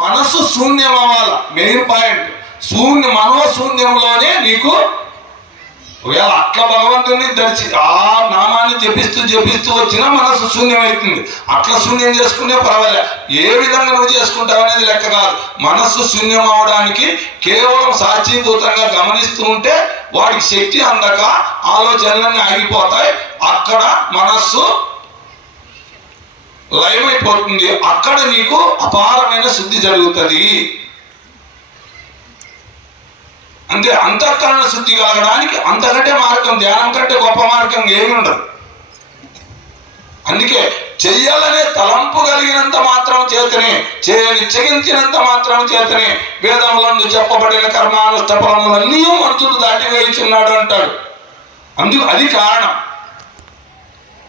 మనస్సు శూన్యం అవ్వాలి. మెయిన్ పాయింట్ మనోశూన్యంలోనే నీకు ఒకవేళ అట్లా భగవంతుని దర్శి ఆ నామాన్ని జపిస్తూ వచ్చినా మనసు శూన్యం అవుతుంది. అట్లా శూన్యం చేసుకునే పర్వాలే. ఏ విధంగా నువ్వు చేసుకుంటావు అనేది లెక్క కాదు. మనస్సు శూన్యం అవడానికి కేవలం సాక్షిభూతంగా గమనిస్తూ ఉంటే వాడికి శక్తి అందక ఆలోచనలన్నీ ఆగిపోతాయి. అక్కడ మనస్సు లయమైపోతుంది. అక్కడ నీకు అపారమైన శుద్ధి జరుగుతుంది. అంతే. అంతఃకరణ శుద్ధి కలగడానికి అంతకంటే మార్గం, ధ్యానం కంటే గొప్ప మార్గం ఏమి ఉండదు. అందుకే చెయ్యాలనే తలంపు కలిగినంత మాత్రం చేతనే, నిశ్చయించినంత మాత్రం చేతనే వేదములందు చెప్పబడిన కర్మానుష్ఠ ఫలములన్నీ మనుషుడు దాటివేయుచున్నాడు అంటాడు. అందుకు అది కారణం.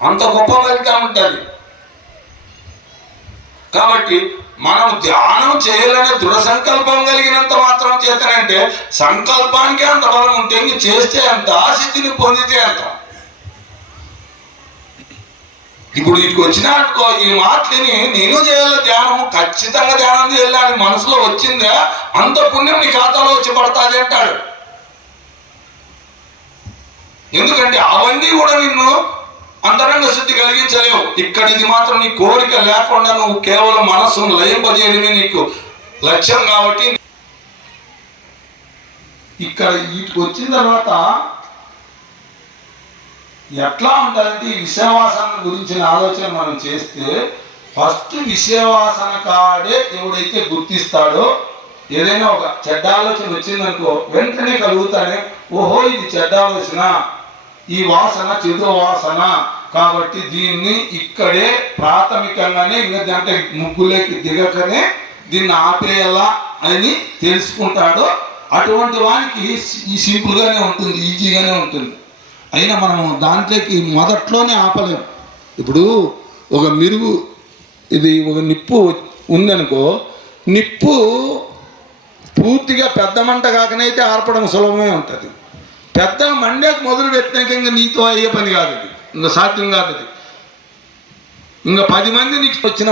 అంత గొప్ప ఫలితం ఉంటుంది. కాబట్టి మనం ధ్యానం చేయాలనే దృఢ సంకల్పం కలిగినంత మాత్రం చేతనంటే సంకల్పానికే అంత బలం ఉంటే ఇంక చేస్తే అంత, సిద్ధిని పొందితే అంత. ఇప్పుడు వీటికి వచ్చినా అనుకో, ఈ మాటలని నేను చేయాలి ధ్యానము, ఖచ్చితంగా ధ్యానం చేయాలి అని మనసులో వచ్చిందే అంత పుణ్యం నీ ఖాతాలో వచ్చి పడుతుంది అంటాడు. ఎందుకంటే అవన్నీ కూడా నిన్ను అంతరంగ శుద్ధి కలిగించలేవు. ఇక్కడ ఇది మాత్రం నీ కోరిక లేకుండా నువ్వు కేవలం మనస్సును లయింపజేయడమే నీకు లక్ష్యం. కాబట్టి ఇక్కడ వీటికి వచ్చిన తర్వాత ఎట్లా ఉంటుందంటే ఈ విషయవాసన గురించిన ఆలోచన మనం చేస్తే ఫస్ట్ విషయవాసన కాడే ఎవడైతే గుర్తిస్తాడో, ఏదైనా ఒక చెడ్డ ఆలోచన వచ్చిందనుకో వెంటనే కలుగుతానే, ఓహో ఇది చెడ్డ ఆలోచన, ఈ వాసన చెడు వాసన, కాబట్టి దీన్ని ఇక్కడే ప్రాథమికంగానే ఇంకా అంటే ముగ్గులోకి దిగకనే దీన్ని ఆపేయాలా అని తెలుసుకుంటాడో అటువంటి వానికి ఈ సింపుల్గానే ఉంటుంది, ఈజీగానే ఉంటుంది. అయినా మనము దాంట్లోకి మొదట్లోనే ఆపలేము. ఇప్పుడు ఒక మిరుగు, ఇది ఒక నిప్పు ఉందనుకో, నిప్పు పూర్తిగా పెద్ద మంట కాకనైతే ఆర్పడం సులభమే ఉంటుంది. పెద్ద మండేకి మొదలు పెట్టినాక ఇంకా నీతో అయ్యే పని కాదు, అది ఇంకా సాధ్యం కాదు. అది ఇంకా 10 మంది నీకు వచ్చిన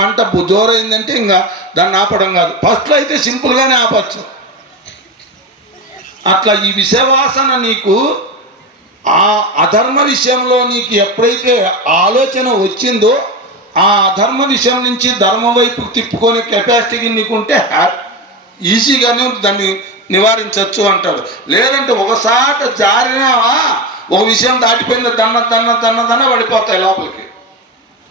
మంట జోరైందంటే ఇంకా దాన్ని ఆపడం కాదు. ఫస్ట్లో అయితే సింపుల్గానే ఆపచ్చు. అట్లా ఈ విషయవాసన నీకు ఆ అధర్మ విషయంలో నీకు ఎప్పుడైతే ఆలోచన వచ్చిందో ఆ అధర్మ విషయం నుంచి ధర్మం వైపు తిప్పుకునే కెపాసిటీ నీకుంటే ఈజీగానే దాన్ని నివారించవచ్చు అంటాడు. లేదంటే ఒకసారి జారినావా, ఒక విషయం దాటిపోయింది, దన్న పడిపోతాయి, లోపలికి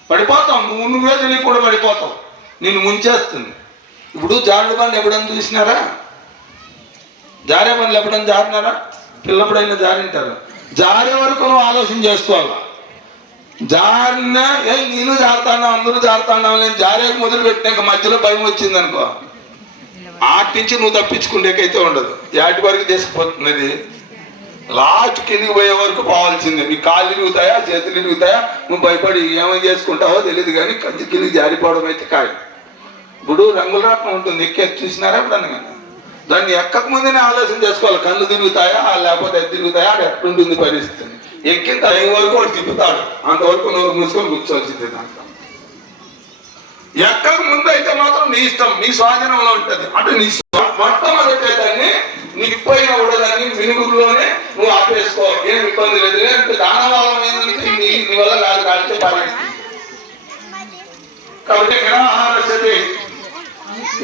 పడిపోతావు, నువ్వే తెలియ కూడా పడిపోతావు, నిన్ను ముంచేస్తుంది. ఇప్పుడు జారుడు బండి ఎప్పుడైనా చూసినారా? జారే బండ్లు ఎప్పుడైనా జారినారా? పిల్లప్పుడైనా జారింటారు. జారే వరకు నువ్వు ఆలోచన చేసుకోవాలి. జారినా నేను జారుతాను, అందరూ జారుతాను, నేను జారేకి మొదలు పెట్టినాక మధ్యలో భయం వచ్చింది అనుకో, ఆటి నుంచి నువ్వు తప్పించుకునేకైతే ఉండదు. యాటి వరకు తీసుకుపోతున్నది, లాస్ట్ కిందికి పోయే వరకు పోవాల్సిందే. నీ కాళ్ళు ఇరుగుతాయా, చేతులు ఇరుగుతాయా, నువ్వు భయపడి ఏమని చేసుకుంటావో తెలియదు, కానీ కంచి కిందికి జారిపోవడం అయితే కాదు. ఇప్పుడు రంగుల రాట్నం ఉంటుంది, ఎక్కి చూసినారా ఎప్పుడన్నా? కానీ దాన్ని ఎక్కక ముందేనే ఆలోచన చేసుకోవాలి, కళ్ళు తిరుగుతాయా లేకపోతే అది తిరుగుతాయా, అది ఎట్లుంటుంది పరిస్థితి. ఎక్కిన టైం వరకు వాడు తిప్పుతాడు, అంతవరకు నువ్వు మూసుకొని కూర్చోవలసిందే. దాంట్లో ఎక్కక ముందు అయితే మాత్రం నీ ఇష్టం, నీ స్వాధీనంలో ఉంటుంది. అంటే నీ మొట్టమొదటి దాన్ని నిప్పైన ఉండదాన్ని మినుగులోనే నువ్వు ఆపేసుకో, ఏం ఇబ్బంది లేదు. లేదంటే దానవాళం ఏంటంటే నీ వల్ల కాదు, కాల్చే పాలన. కాబట్టి నిరాహారస్యతే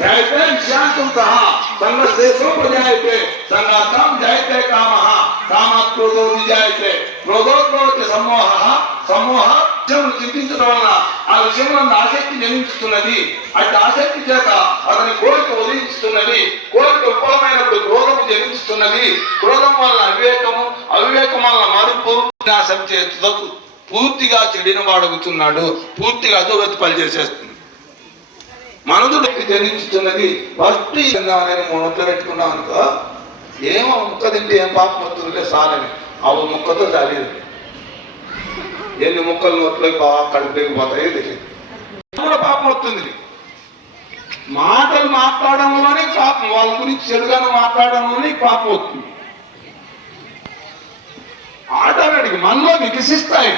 जायते शांतम कहा संगस्तेषु प्रजायते संगातम जायते कामः कामात् क्रोधो विजायते क्रोधोद्भवति सम्मोहः सम्मोहः విషయం చింతించడం వలన ఆ విషయంలో ఆసక్తి జనిస్తున్నది. అటు ఆసక్తి చేత అతని కోరిక ఉదయిస్తున్నది. కోరిక విఫలమైనప్పుడు క్రోధము జనిస్తున్నది. క్రోధం వలన అవివేకము, అవివేకం వలన మరుపు, నాశం చేస్తూ పూర్తిగా చెడిన వాడవుతున్నాడు, పూర్తిగా అధోగతి పనిచేసేస్తుంది. మనదుడికి జనిస్తున్నది. ఫస్ట్ తిందామని ముక్కలు పెట్టుకున్నాం అనుకో, ఏమో ముక్క తింటే ఏం పాపం వస్తుందిలే సాలని అవి ముక్కతో చాలేదు. ఎన్ని ముక్కలు నోట్లోకి బాగా కడుపులోకి పోతాయో తెలియదు, కూడా పాపం వస్తుంది. మాటలు మాట్లాడడంలోనే పాపం, వాళ్ళ గురించి చెడుగానే మాట్లాడడంలోనే పాపం వస్తుంది. ఆటోమేటిక్ మనలో వికసిస్తాయి.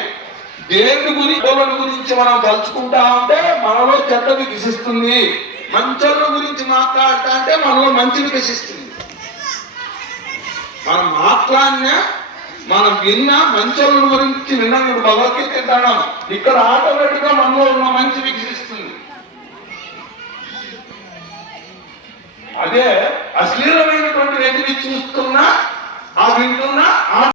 దేని గురించి మనం తలుచుకుంటా ఉంటే మనలో చెడ్డ వికసిస్తుంది. మంచోళ్ళ గురించి మాట్లాడతా అంటే మనలో మంచి వికసిస్తుంది. మనం మాట్లాడినా మనం విన్నా మంచోళ్ళ గురించి విన్నా ఇప్పుడు భగవద్గీత తింటాం, ఇక్కడ ఆటోమేటిక్ గా మనలో ఉన్న మంచి వికసిస్తుంది. అదే అశ్లీలమైనటువంటి వ్యక్తిని చూస్తున్నా ఆ వింటున్నా